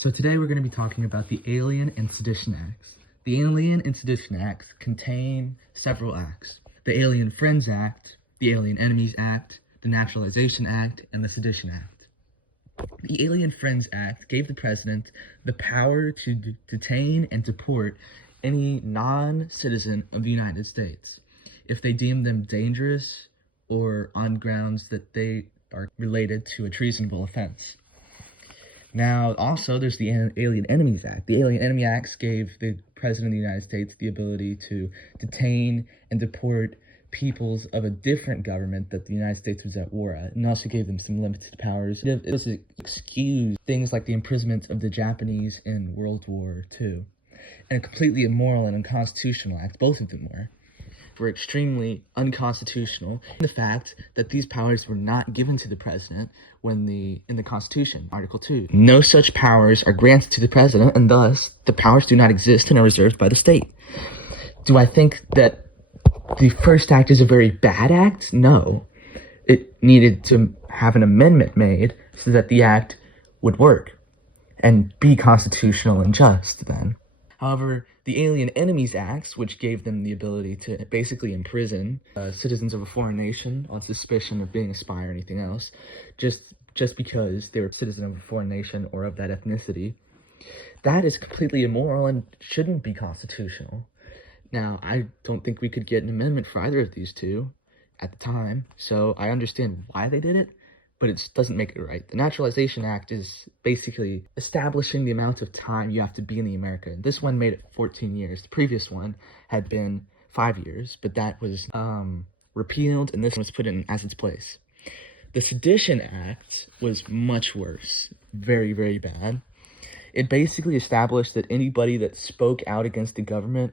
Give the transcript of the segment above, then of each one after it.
So today we're going to be talking about the Alien and Sedition Acts. The Alien and Sedition Acts contain several acts: the Alien Friends Act, the Alien Enemies Act, the Naturalization Act, and the Sedition Act. The Alien Friends Act gave the president the power to detain and deport any non-citizen of the United States if they deem them dangerous or on grounds that they are related to a treasonable offense. Now, also, there's the Alien Enemies Act. The Alien Enemy Acts gave the President of the United States the ability to detain and deport peoples of a different government that the United States was at war at, and also gave them some limited powers. It was to excuse things like the imprisonment of the Japanese in World War II. And a completely immoral and unconstitutional act, both of them were extremely unconstitutional. The fact that these powers were not given to the president in the Constitution, Article 2. No such powers are granted to the president, and thus the powers do not exist and are reserved by the state. Do I think that the first act is a very bad act? No. It needed to have an amendment made so that the act would work and be constitutional and just then. However, the Alien Enemies Acts, which gave them the ability to basically imprison citizens of a foreign nation on suspicion of being a spy or anything else, just because they were a citizen of a foreign nation or of that ethnicity, that is completely immoral and shouldn't be constitutional. Now, I don't think we could get an amendment for either of these two at the time, so I understand why they did it, but it doesn't make it right. The Naturalization Act is basically establishing the amount of time you have to be in the America. This one made it 14 years. The previous one had been 5 years, but that was repealed, and this one was put in as its place. The Sedition Act was much worse. Very, very bad. It basically established that anybody that spoke out against the government,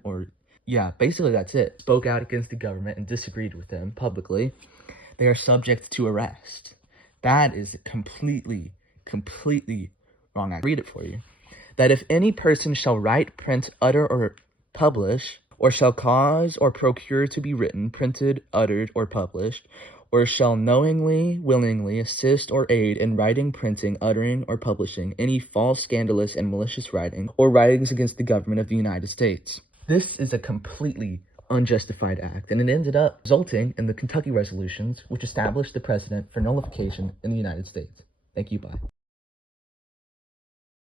basically that's it, spoke out against the government and disagreed with them publicly, they are subject to arrest. That is completely wrong. I read it for you. That if any person shall write, print, utter, or publish, or shall cause or procure to be written, printed, uttered, or published, or shall knowingly, willingly assist or aid in writing, printing, uttering, or publishing any false, scandalous, and malicious writing, or writings against the government of the United States. This is a completely unjustified act, and it ended up resulting in the Kentucky resolutions, which established the precedent for nullification in the United States. Thank you, bye.